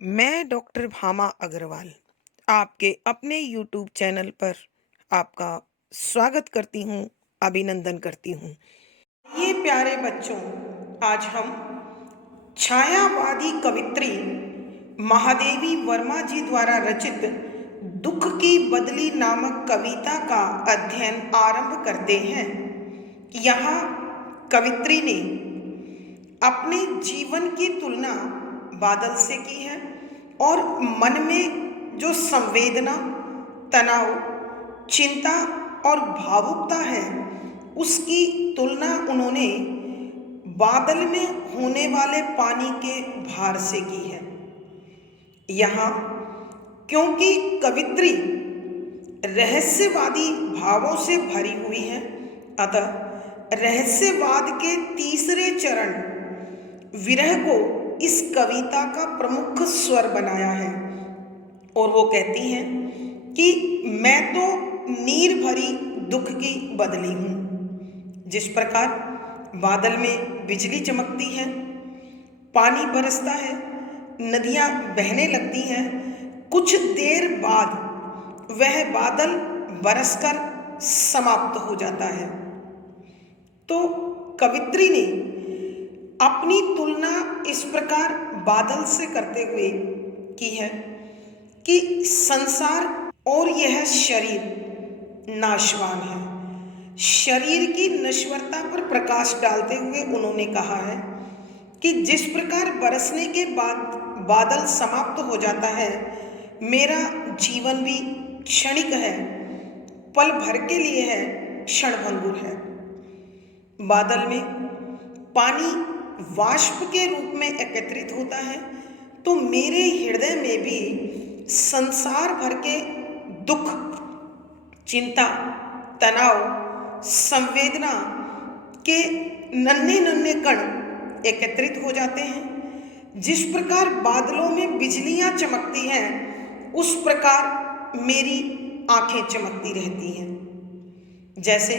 मैं डॉक्टर भामा अग्रवाल आपके अपने यूट्यूब चैनल पर आपका स्वागत करती हूँ, अभिनंदन करती हूँ। ये प्यारे बच्चों, आज हम छायावादी कवित्री महादेवी वर्मा जी द्वारा रचित दुख की बदली नामक कविता का अध्ययन आरंभ करते हैं। यहाँ कवित्री ने अपने जीवन की तुलना बादल से की है और मन में जो संवेदना, तनाव, चिंता और भावुकता है, उसकी तुलना उन्होंने बादल में होने वाले पानी के भार से की है। यहाँ क्योंकि कवित्री रहस्यवादी भावों से भरी हुई है, अतः रहस्यवाद के तीसरे चरण विरह को इस कविता का प्रमुख स्वर बनाया है और वो कहती हैं कि मैं तो नीर भरी दुख की बदली हूँ। जिस प्रकार बादल में बिजली चमकती है, पानी बरसता है, नदियाँ बहने लगती हैं, कुछ देर बाद वह बादल बरसकर समाप्त हो जाता है। तो कवित्री ने अपनी तुलना इस प्रकार बादल से करते हुए की है कि संसार और यह शरीर नाशवान है। शरीर की नश्वरता पर प्रकाश डालते हुए उन्होंने कहा है कि जिस प्रकार बरसने के बाद बादल समाप्त हो जाता है, मेरा जीवन भी क्षणिक है, पल भर के लिए है, क्षणभंगुर है। बादल में पानी वाष्प के रूप में एकत्रित होता है, तो मेरे हृदय में भी संसार भर के दुख, चिंता, तनाव, संवेदना के नन्हे नन्हे कण एकत्रित हो जाते हैं। जिस प्रकार बादलों में बिजलियां चमकती हैं, उस प्रकार मेरी आंखें चमकती रहती हैं। जैसे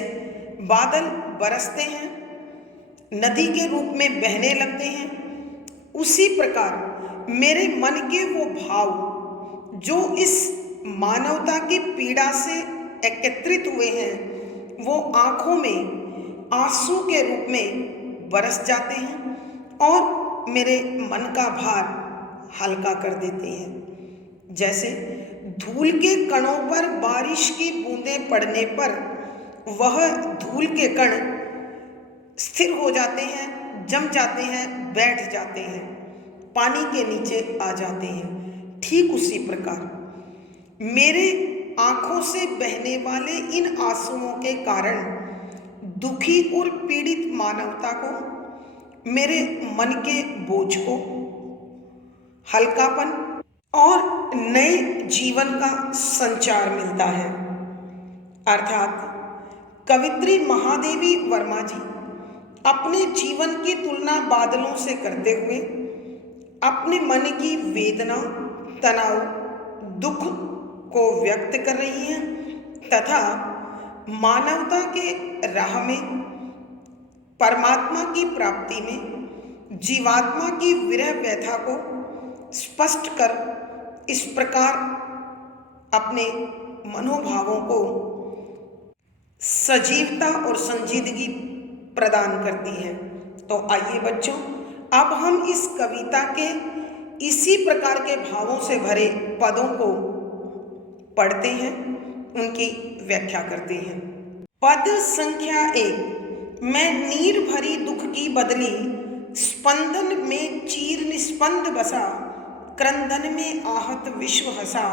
बादल बरसते हैं, नदी के रूप में बहने लगते हैं, उसी प्रकार मेरे मन के वो भाव जो इस मानवता की पीड़ा से एकत्रित हुए हैं, वो आँखों में आंसू के रूप में बरस जाते हैं और मेरे मन का भार हल्का कर देते हैं। जैसे धूल के कणों पर बारिश की बूंदें पड़ने पर वह धूल के कण स्थिर हो जाते हैं, जम जाते हैं, बैठ जाते हैं, पानी के नीचे आ जाते हैं। ठीक उसी प्रकार मेरे आंखों से बहने वाले इन आंसुओं के कारण दुखी और पीड़ित मानवता को, मेरे मन के बोझ को हल्कापन और नए जीवन का संचार मिलता है। अर्थात कवित्री महादेवी वर्मा जी अपने जीवन की तुलना बादलों से करते हुए अपने मन की वेदना, तनाव, दुख को व्यक्त कर रही हैं तथा मानवता के राह में, परमात्मा की प्राप्ति में जीवात्मा की विरह व्यथा को स्पष्ट कर इस प्रकार अपने मनोभावों को सजीवता और संजीदगी प्रदान करती है। तो आइए बच्चों, अब हम इस कविता के इसी प्रकार के भावों से भरे पदों को पढ़ते हैं, उनकी व्याख्या करते हैं। पद संख्या 1। मैं नीर भरी दुख की बदली, स्पंदन में चीर निस्पंद बसा, क्रंदन में आहत विश्व हंसा,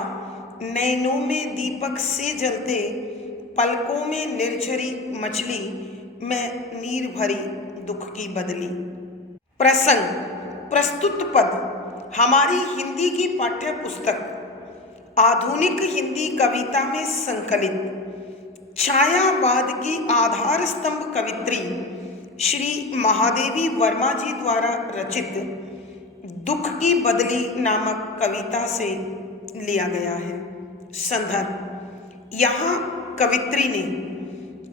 नैनों में दीपक से जलते, पलकों में निर्झरी मछली, मैं नीर भरी दुख की बदली। प्रसंग। प्रस्तुत पद हमारी हिंदी की पाठ्य पुस्तक आधुनिक हिंदी कविता में संकलित छायावाद की आधार स्तंभ कवित्री श्री महादेवी वर्मा जी द्वारा रचित दुख की बदली नामक कविता से लिया गया है। संदर्भ। यहाँ कवित्री ने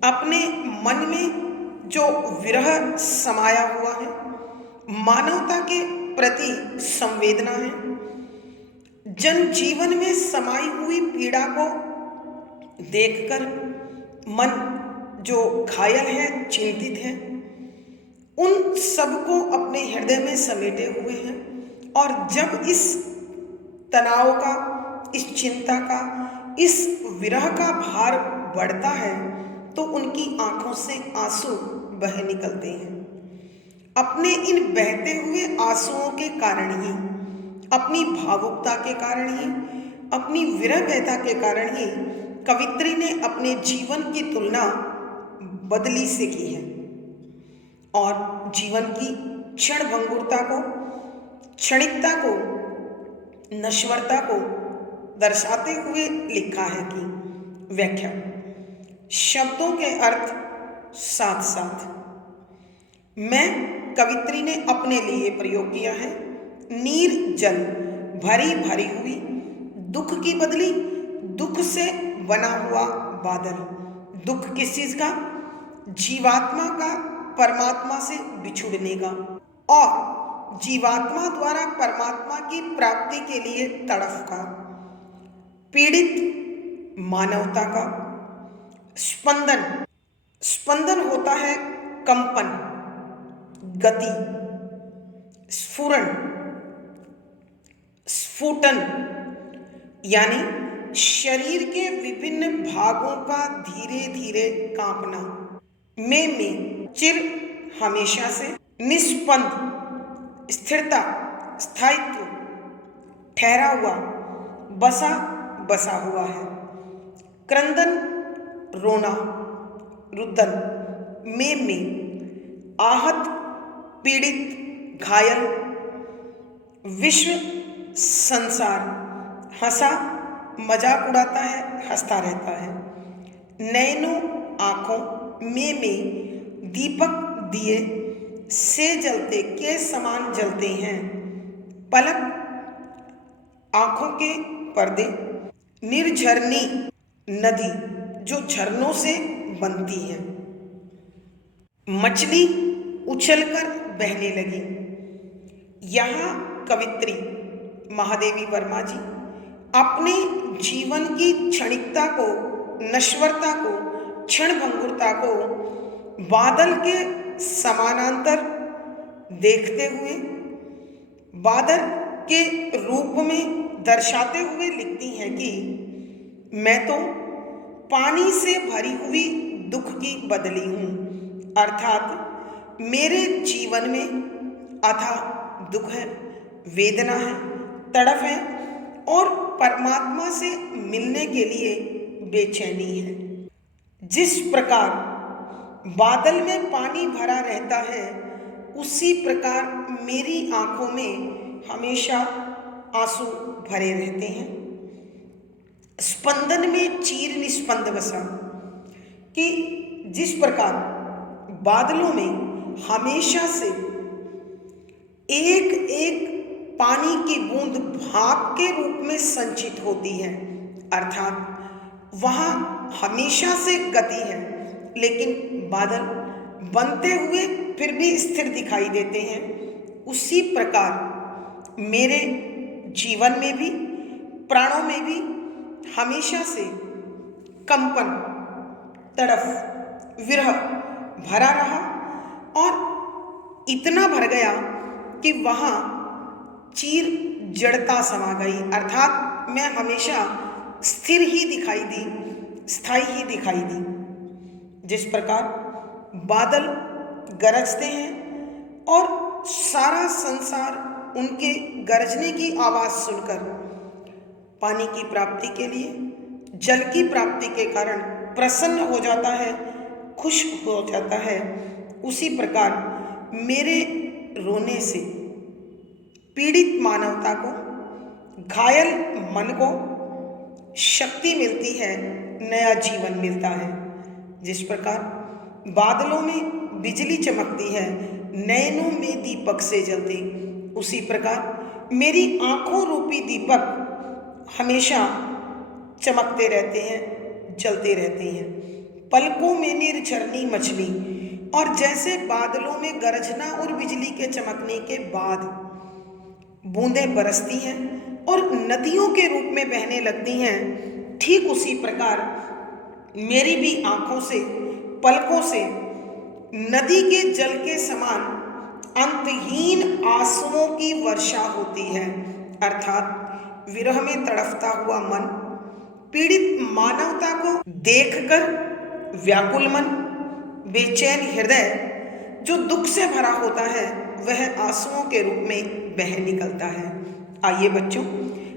अपने मन में जो विरह समाया हुआ है, मानवता के प्रति संवेदना है, जन जीवन में समाई हुई पीड़ा को देखकर मन जो घायल है, चिंतित है, उन सबको अपने हृदय में समेटे हुए हैं। और जब इस तनाव का, इस चिंता का, इस विरह का भार बढ़ता है तो उनकी आंखों से आंसू बह निकलते हैं। अपने इन बहते हुए आंसुओं के कारण ही, अपनी भावुकता के कारण ही, अपनी विरह व्यथा के कारण ही कवित्री ने अपने जीवन की तुलना बदली से की है और जीवन की क्षण भंगुरता को, क्षणिकता को, नश्वरता को दर्शाते हुए लिखा है कि व्याख्या, शब्दों के अर्थ साथ साथ। मैं कवित्री ने अपने लिए प्रयोग किया है। नीर जल भरी भरी हुई, दुख की बदली, दुख से बना हुआ बादल। दुख किस चीज का? जीवात्मा का परमात्मा से बिछुड़ने का और जीवात्मा द्वारा परमात्मा की प्राप्ति के लिए तड़फ का। पीड़ित मानवता का। स्पंदन, स्पंदन होता है कंपन, गति, स्फुरण, स्फुटन, यानी शरीर के विभिन्न भागों का धीरे धीरे कांपना। में चिर, हमेशा से। निस्पंद, स्थिरता, स्थायित्व, ठहरा हुआ, बसा बसा हुआ है। क्रंदन, रोना, रुदन। में आहत, पीड़ित, घायल। विश्व, संसार, हंसा, मजाक उड़ाता है, हंसता रहता है। नैनो, आंखों। में दीपक दिए से जलते के समान जलते हैं। पलक, आंखों के पर्दे। निर्झरनी, नदी जो झरनों से बनती है। मछली उछलकर बहने लगी। यहाँ कवित्री महादेवी वर्मा जी अपने जीवन की क्षणिकता को, नश्वरता को, क्षण भंगुरता को बादल के समानांतर देखते हुए, बादल के रूप में दर्शाते हुए लिखती हैं कि मैं तो पानी से भरी हुई दुख की बदली हूँ। अर्थात मेरे जीवन में अथाह दुख है, वेदना है, तड़फ है और परमात्मा से मिलने के लिए बेचैनी है। जिस प्रकार बादल में पानी भरा रहता है, उसी प्रकार मेरी आंखों में हमेशा आंसू भरे रहते हैं। स्पंदन में चीर निस्पंद बसा, कि जिस प्रकार बादलों में हमेशा से एक एक पानी की बूंद भाप के रूप में संचित होती है, अर्थात वहाँ हमेशा से गति है, लेकिन बादल बनते हुए फिर भी स्थिर दिखाई देते हैं। उसी प्रकार मेरे जीवन में भी, प्राणों में भी हमेशा से कंपन, तड़फ, विरह भरा रहा और इतना भर गया कि वहाँ चीर जड़ता समा गई, अर्थात मैं हमेशा स्थिर ही दिखाई दी, स्थायी ही दिखाई दी। जिस प्रकार बादल गरजते हैं और सारा संसार उनके गरजने की आवाज़ सुनकर पानी की प्राप्ति के लिए, जल की प्राप्ति के कारण प्रसन्न हो जाता है, खुश हो जाता है, उसी प्रकार मेरे रोने से पीड़ित मानवता को, घायल मन को शक्ति मिलती है, नया जीवन मिलता है। जिस प्रकार बादलों में बिजली चमकती है, नैनों में दीपक से जलती, उसी प्रकार मेरी आंखों रूपी दीपक हमेशा चमकते रहते हैं, जलते रहते हैं। पलकों में निर्झरनी मछली, और जैसे बादलों में गरजना और बिजली के चमकने के बाद बूंदें बरसती हैं, और नदियों के रूप में बहने लगती हैं, ठीक उसी प्रकार मेरी भी आंखों से, पलकों से नदी के जल के समान अंतहीन आंसुओं की वर्षा होती है। अर्थात विरह में तड़फता हुआ मन, पीड़ित मानवता को देखकर व्याकुल मन, बेचैन हृदय जो दुख से भरा होता है, वह आंसुओं के रूप में बह निकलता है। आइए बच्चों,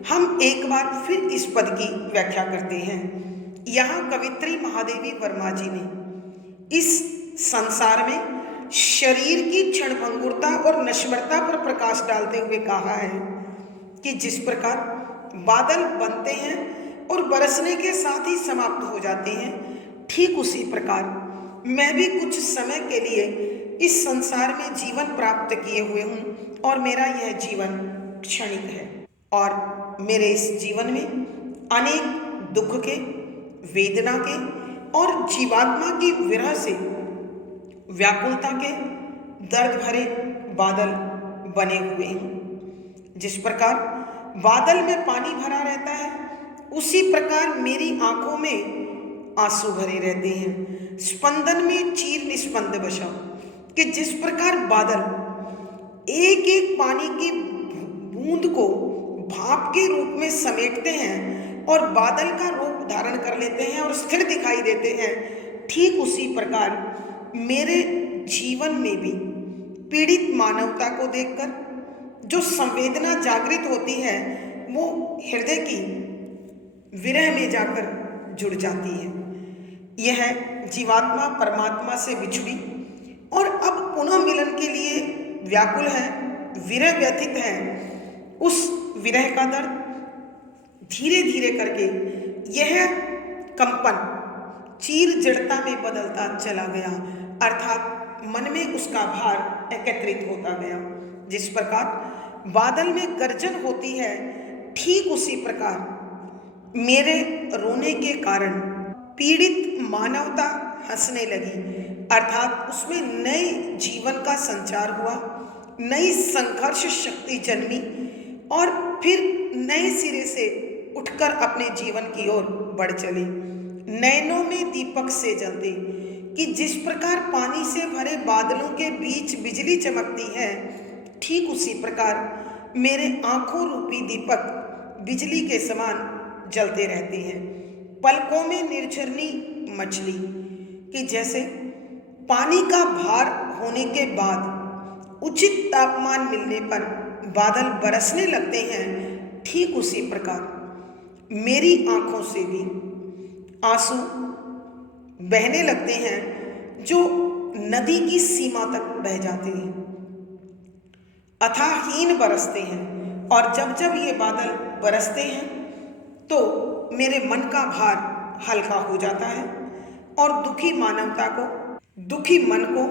हम एक बार फिर इस पद की व्याख्या करते हैं। यहाँ कवित्री महादेवी वर्मा जी ने इस संसार में शरीर की क्षणभंगुरता और नश्वरता पर प्रकाश डालते हुए कहा है कि जिस प्रकार बादल बनते हैं और बरसने के साथ ही समाप्त हो जाते हैं, ठीक उसी प्रकार मैं भी कुछ समय के लिए इस संसार में जीवन प्राप्त किए हुए हूँ और मेरा यह जीवन क्षणिक है और मेरे इस जीवन में अनेक दुख के, वेदना के और जीवात्मा की विरह से व्याकुलता के दर्द भरे बादल बने हुए हैं। जिस प्रकार बादल में पानी भरा रहता है, उसी प्रकार मेरी आंखों में आंसू भरे रहते हैं। स्पंदन में चीर निस्पंद बसा कि जिस प्रकार बादल एक एक पानी की बूंद को भाप के रूप में समेटते हैं और बादल का रूप धारण कर लेते हैं और स्थिर दिखाई देते हैं, ठीक उसी प्रकार मेरे जीवन में भी पीड़ित मानवता को देखकर जो संवेदना जागृत होती है, वो हृदय की विरह में जाकर जुड़ जाती है। यह जीवात्मा परमात्मा से बिछड़ी और अब पुनः मिलन के लिए व्याकुल है, विरह व्यथित है। उस विरह का दर्द धीरे धीरे करके यह कंपन चीर जड़ता में बदलता चला गया, अर्थात मन में उसका भार एकत्रित होता गया। जिस प्रकार बादल में गर्जन होती है, ठीक उसी प्रकार मेरे रोने के कारण पीड़ित मानवता हंसने लगी, अर्थात उसमें नए जीवन का संचार हुआ, नई संघर्ष शक्ति जन्मी और फिर नए सिरे से उठकर अपने जीवन की ओर बढ़ चली। नैनों में दीपक से जलते कि जिस प्रकार पानी से भरे बादलों के बीच बिजली चमकती है, ठीक उसी प्रकार मेरे आंखों रूपी दीपक बिजली के समान जलते रहते हैं। पलकों में निर्झरनी मछली कि जैसे पानी का भार होने के बाद उचित तापमान मिलने पर बादल बरसने लगते हैं, ठीक उसी प्रकार मेरी आंखों से भी आंसू बहने लगते हैं, जो नदी की सीमा तक बह जाते हैं, अथाहीन बरसते हैं। और जब जब ये बादल बरसते हैं तो मेरे मन का भार हल्का हो जाता है और दुखी मानवता को, दुखी मन को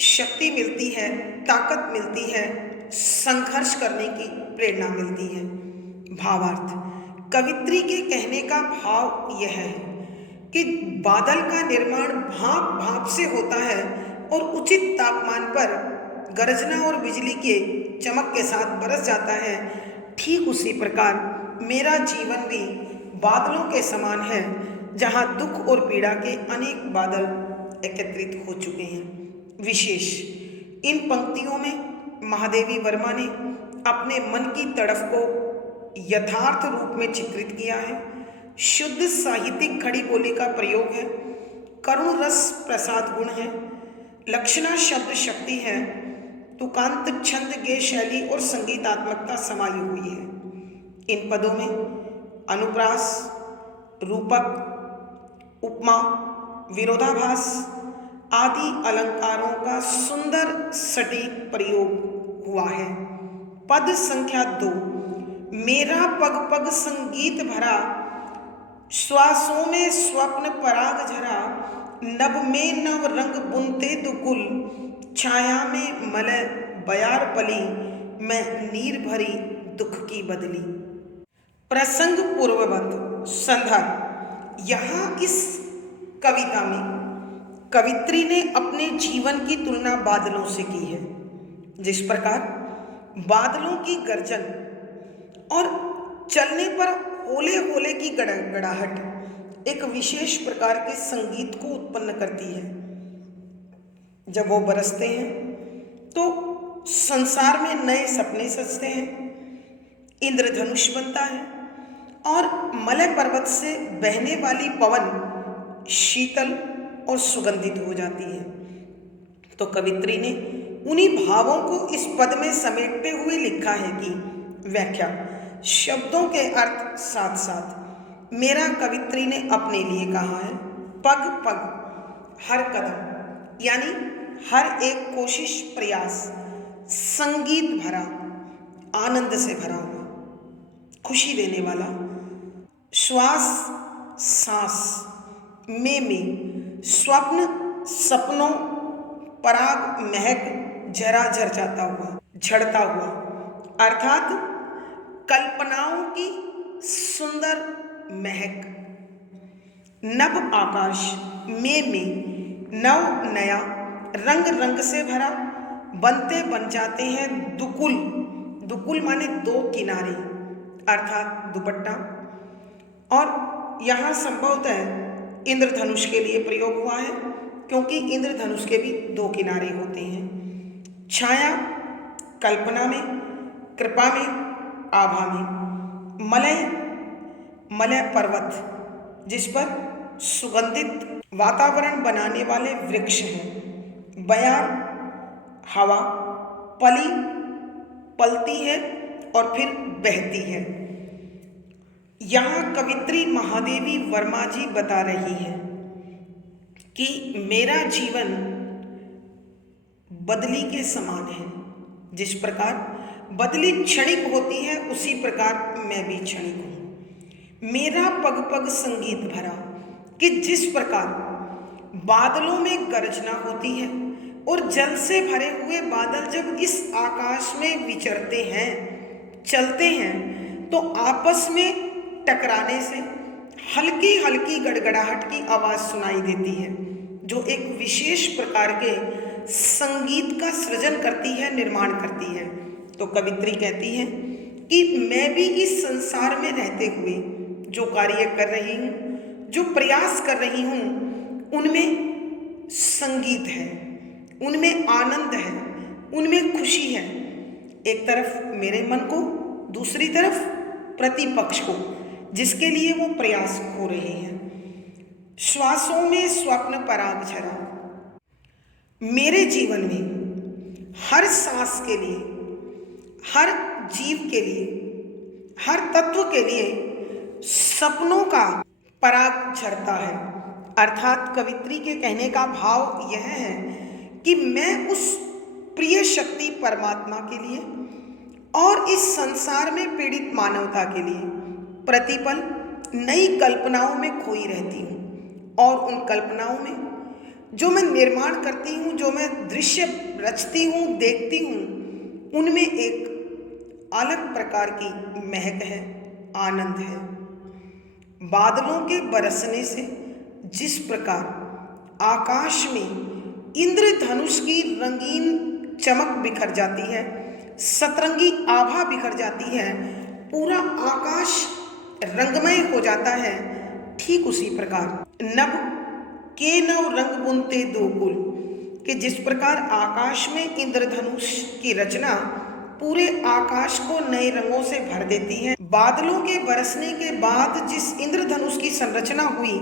शक्ति मिलती है, ताकत मिलती है, संघर्ष करने की प्रेरणा मिलती है। भावार्थ, कवित्री के कहने का भाव यह है कि बादल का निर्माण भाप भाप से होता है और उचित तापमान पर गरजना और बिजली के चमक के साथ बरस जाता है। ठीक उसी प्रकार मेरा जीवन भी बादलों के समान है, जहाँ दुख और पीड़ा के अनेक बादल एकत्रित हो चुके हैं। विशेष इन पंक्तियों में महादेवी वर्मा ने अपने मन की तड़फ को यथार्थ रूप में चित्रित किया है। शुद्ध साहित्यिक खड़ी बोली का प्रयोग है, करुण रस प्रसाद गुण है, लक्षणा शब्द शक्ति है, तुकांत छंद गे शैली और संगीतात्मकता समाई हुई है। इन पदों में अनुप्रास, रूपक, उपमा, विरोधाभास आदि अलंकारों का सुंदर सटीक प्रयोग हुआ है। पद संख्या 2, मेरा पग पग संगीत भरा, श्वासों में स्वप्न पराग झरा, नभ में नव रंग बुनते दुकुल, छाया में मलय बयार पली, मैं नीर भरी दुख की बदली। प्रसंग पूर्ववत संदर्भ, यहाँ इस कविता में कवित्री ने अपने जीवन की तुलना बादलों से की है। जिस प्रकार बादलों की गर्जन और चलने पर होले होले की गड़गड़ाहट एक विशेष प्रकार के संगीत को उत्पन्न करती है। जब वो बरसते हैं तो संसार में नए सपने सजते हैं, इंद्रधनुष बनता है और मलय पर्वत से बहने वाली पवन शीतल और सुगंधित हो जाती है। तो कवित्री ने उन्हीं भावों को इस पद में समेटते हुए लिखा है कि व्याख्या, शब्दों के अर्थ साथ साथ मेरा कवित्री ने अपने लिए कहा है। पग पग, हर कदम यानी हर एक कोशिश प्रयास संगीत भरा, आनंद से भरा हुआ, खुशी देने वाला। श्वास सांस में स्वप्न सपनों पराग महक झरा झर जाता हुआ, झड़ता हुआ, अर्थात कल्पनाओं की सुंदर महक। नभ आकाश में नव नया रंग रंग से भरा, बनते बन जाते हैं दुकुल। दुकुल माने दो किनारे अर्थात दुपट्टा। और यहाँ संभवतः इंद्रधनुष के लिए प्रयोग हुआ है, क्योंकि इंद्रधनुष के भी दो किनारे होते हैं। छाया कल्पना में, कृपा में, आभा में। मलय मलय पर्वत जिस पर सुगंधित वातावरण बनाने वाले वृक्ष हैं। बयार हवा, पली पलती है और फिर बहती है। यहाँ कवित्री महादेवी वर्मा जी बता रही है कि मेरा जीवन बदली के समान है। जिस प्रकार बदली क्षणिक होती है उसी प्रकार मैं भी क्षणिक हूँ। मेरा पग पग संगीत भरा, कि जिस प्रकार बादलों में गर्जना होती है और जल से भरे हुए बादल जब इस आकाश में विचरते हैं, चलते हैं, तो आपस में टकराने से हल्की हल्की गड़गड़ाहट की आवाज़ सुनाई देती है, जो एक विशेष प्रकार के संगीत का सृजन करती है, निर्माण करती है। तो कवित्री कहती है कि मैं भी इस संसार में रहते हुए जो कार्य कर रही हूँ, जो प्रयास कर रही हूँ, उनमें संगीत है, उनमें आनंद है, उनमें खुशी है। एक तरफ मेरे मन को, दूसरी तरफ प्रतिपक्ष को, जिसके लिए वो प्रयास हो रहे हैं। श्वासों में स्वप्न पराग झरा। मेरे जीवन में हर सांस के लिए, हर जीव के लिए, हर तत्व के लिए सपनों का पराग झरता है। अर्थात कवित्री के कहने का भाव यह है कि मैं उस प्रिय शक्ति परमात्मा के लिए और इस संसार में पीड़ित मानवता के लिए प्रतिपल नई कल्पनाओं में खोई रहती हूँ। और उन कल्पनाओं में जो मैं निर्माण करती हूँ, जो मैं दृश्य रचती हूँ, देखती हूँ, उनमें एक अलग प्रकार की महक है, आनंद है। बादलों के बरसने से जिस प्रकार आकाश में इंद्रधनुष की रंगीन चमक बिखर जाती है, सतरंगी आभा बिखर जाती है, पूरा आकाश रंगमय हो जाता है, ठीक उसी प्रकार नभ के नव रंग बुनते दो कुल, कि जिस प्रकार आकाश में इंद्रधनुष की रचना पूरे आकाश को नए रंगों से भर देती है। बादलों के बरसने के बाद जिस इंद्रधनुष की संरचना हुई,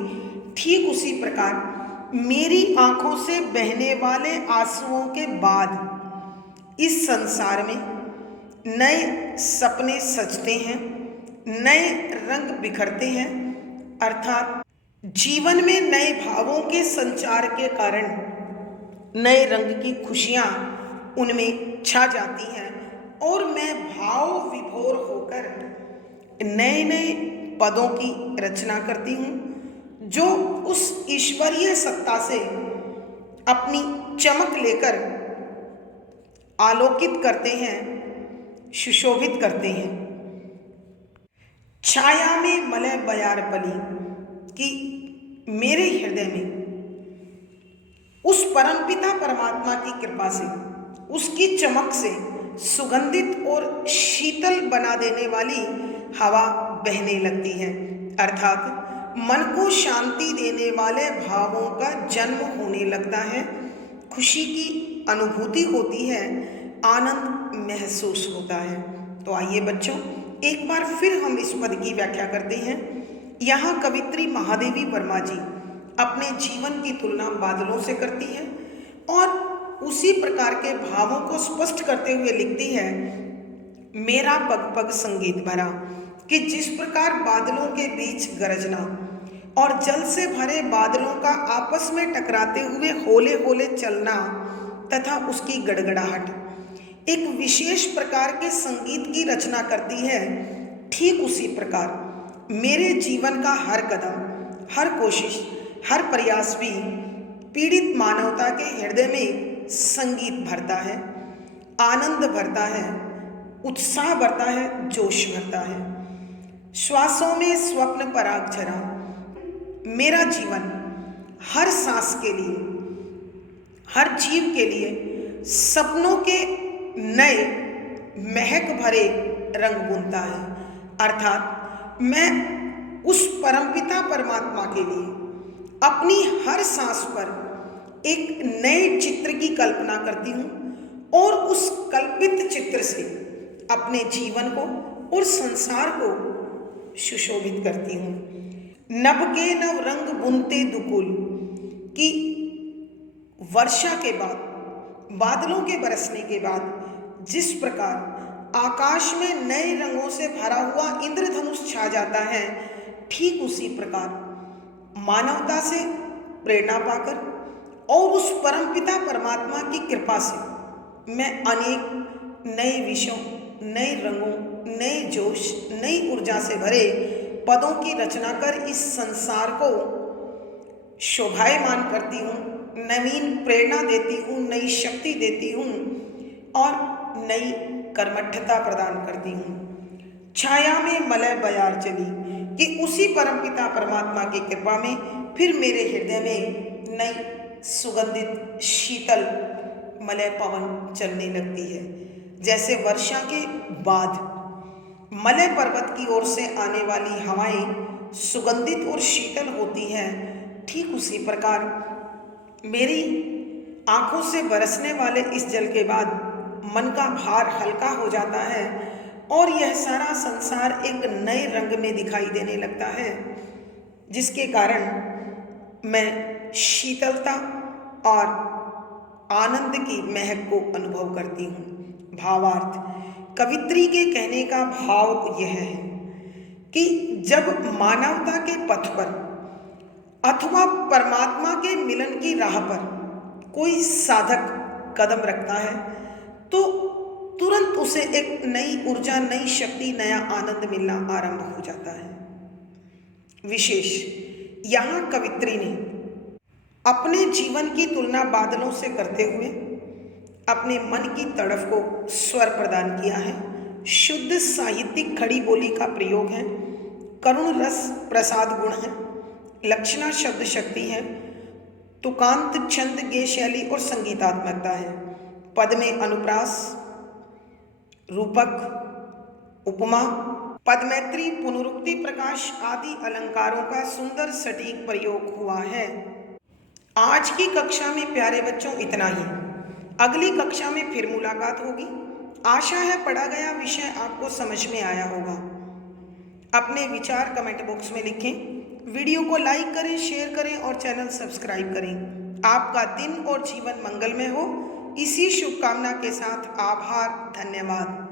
ठीक उसी प्रकार मेरी आंखों से बहने वाले आंसुओं के बाद इस संसार में नए सपने सजते हैं, नए रंग बिखरते हैं। अर्थात जीवन में नए भावों के संचार के कारण नए रंग की खुशियाँ उनमें छा जाती हैं और मैं भाव विभोर होकर नए नए पदों की रचना करती हूँ, जो उस ईश्वरीय सत्ता से अपनी चमक लेकर आलोकित करते हैं, सुशोभित करते हैं। छाया में मलय बयार पली, कि मेरे हृदय में उस परमपिता परमात्मा की कृपा से, उसकी चमक से सुगंधित और शीतल बना देने वाली हवा बहने लगती है, अर्थात मन को शांति देने वाले भावों का जन्म होने लगता है, खुशी की अनुभूति होती है, आनंद महसूस होता है। तो आइए बच्चों, एक बार फिर हम इस पद की व्याख्या करते हैं। यहाँ कवित्री महादेवी वर्मा जी अपने जीवन की तुलना बादलों से करती है और उसी प्रकार के भावों को स्पष्ट करते हुए लिखती है, मेरा पग पग संगीत भरा, कि जिस प्रकार बादलों के बीच गरजना और जल से भरे बादलों का आपस में टकराते हुए होले होले चलना तथा उसकी गड़गड़ाहट एक विशेष प्रकार के संगीत की रचना करती है, ठीक उसी प्रकार मेरे जीवन का हर कदम, हर कोशिश, हर प्रयास भी पीड़ित मानवता के हृदय में संगीत भरता है, आनंद भरता है, उत्साह भरता है, जोश भरता है। श्वासों में स्वप्न पराग झरा, मेरा जीवन हर सांस के लिए, हर जीव के लिए सपनों के नए महक भरे रंग बुनता है, अर्थात मैं उस परमपिता परमात्मा के लिए अपनी हर सांस पर एक नए चित्र की कल्पना करती हूँ और उस कल्पित चित्र से अपने जीवन को और संसार को सुशोभित करती हूँ। नभ के नव रंग बुनते दुकुल, कि वर्षा के बाद, बादलों के बरसने के बाद जिस प्रकार आकाश में नए रंगों से भरा हुआ इंद्रधनुष छा जाता है, ठीक उसी प्रकार मानवता से प्रेरणा पाकर और उस परमपिता परमात्मा की कृपा से मैं अनेक नए विषयों, नए रंगों, नए जोश, नई ऊर्जा से भरे पदों की रचना कर इस संसार को शोभायमान करती हूँ, नवीन प्रेरणा देती हूँ, नई शक्ति देती हूँ और नई कर्मठता प्रदान करती हूँ। छाया में मलय बयार चली, कि उसी परमपिता परमात्मा की कृपा में फिर मेरे हृदय में नई सुगंधित शीतल मलय पवन चलने लगती है। जैसे वर्षा के बाद मलय पर्वत की ओर से आने वाली हवाएं सुगंधित और शीतल होती हैं, ठीक उसी प्रकार मेरी आंखों से बरसने वाले इस जल के बाद मन का भार हल्का हो जाता है और यह सारा संसार एक नए रंग में दिखाई देने लगता है, जिसके कारण मैं शीतलता और आनंद की महक को अनुभव करती हूँ। भावार्थ, कवित्री के कहने का भाव यह है कि जब मानवता के पथ पर अथवा परमात्मा के मिलन की राह पर कोई साधक कदम रखता है तो तुरंत उसे एक नई ऊर्जा, नई शक्ति, नया आनंद मिलना आरंभ हो जाता है। विशेष यहाँ कवित्री ने अपने जीवन की तुलना बादलों से करते हुए अपने मन की तड़फ को स्वर प्रदान किया है। शुद्ध साहित्यिक खड़ी बोली का प्रयोग है, करुण रस प्रसाद गुण है, लक्षणा शब्द शक्ति है, तुकांत छंद गे शैली और संगीतात्मकता है। पद में अनुप्रास, रूपक, उपमा, पदमैत्री, पुनरुक्ति, प्रकाश आदि अलंकारों का सुंदर सटीक प्रयोग हुआ है। आज की कक्षा में प्यारे बच्चों इतना ही। अगली कक्षा में फिर मुलाकात होगी। आशा है पढ़ा गया विषय आपको समझ में आया होगा। अपने विचार कमेंट बॉक्स में लिखें, वीडियो को लाइक करें, शेयर करें और चैनल सब्सक्राइब करें। आपका दिन और जीवन मंगलमय हो, इसी शुभकामना के साथ आभार, धन्यवाद।